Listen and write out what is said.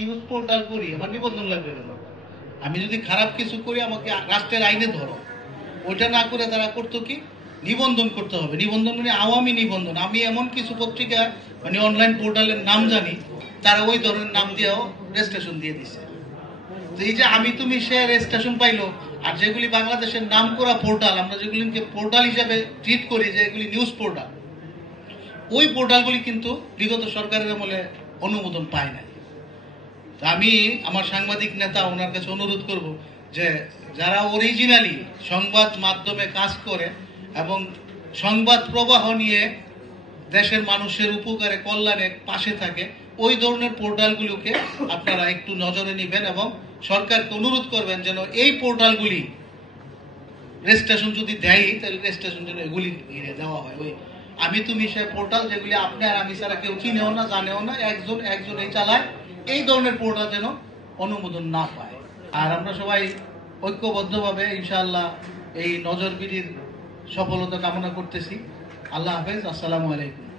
News portal করি, আমার নিবন্ধন লাগবে কেন? আমি যদি খারাপ কিছু করি আমাকে রাষ্ট্রের আইনে ধরো। ওইটা না করে তারা করতো কি, নিবন্ধন করতে হবে। নিবন্ধন মানে আওয়ামী নিবন্ধন। আমি এমন কিছু পত্রিকা মানে অনলাইন পোর্টালের নাম জানি, তারা ওই ধরনের নাম দিয়েও রেজিস্ট্রেশন দিয়ে দিচ্ছে। তো এই যে আমি তুমি সে রেজিস্ট্রেশন পাইলো, আর যেগুলি বাংলাদেশের নাম করা পোর্টাল, আমরা যেগুলিকে পোর্টাল হিসেবে ট্রিট করি, যে এগুলি নিউজ পোর্টাল, ওই পোর্টালগুলি কিন্তু বিগত সরকারের আমলে অনুমোদন পায় না। আমি আমার সাংবাদিক নেতা ওনার কাছে অনুরোধ করব যে যারা অরিজিনালি সংবাদ মাধ্যমে কাজ করে এবং সংবাদ প্রবাহ নিয়ে দেশের মানুষের উপকারে কল্যাণে পাশে থাকে, ওই ধরনের পোর্টালগুলোকে আপনারা একটু নজরে নেবেন এবং সরকারকে অনুরোধ করবেন যেন এই পোর্টালগুলি রেজিস্ট্রেশন যদি দেয়, তাহলে রেজিস্ট্রেশন যেন এগুলি দেওয়া হয়। ওই আমি তুমি সে পোর্টাল যেগুলি আপনি আর আমি ছাড়া কেউ চিনেও না, জানেও না, একজনেই চালায়, এই ধরনের পোর্টাল যেন অনুমোদন না পায়। আর আমরা সবাই ঐক্যবদ্ধভাবে ইনশাআল্লাহ এই নজরবিড়ির সফলতা কামনা করতেছি। আল্লাহ হাফেজ, আসসালামু আলাইকুম।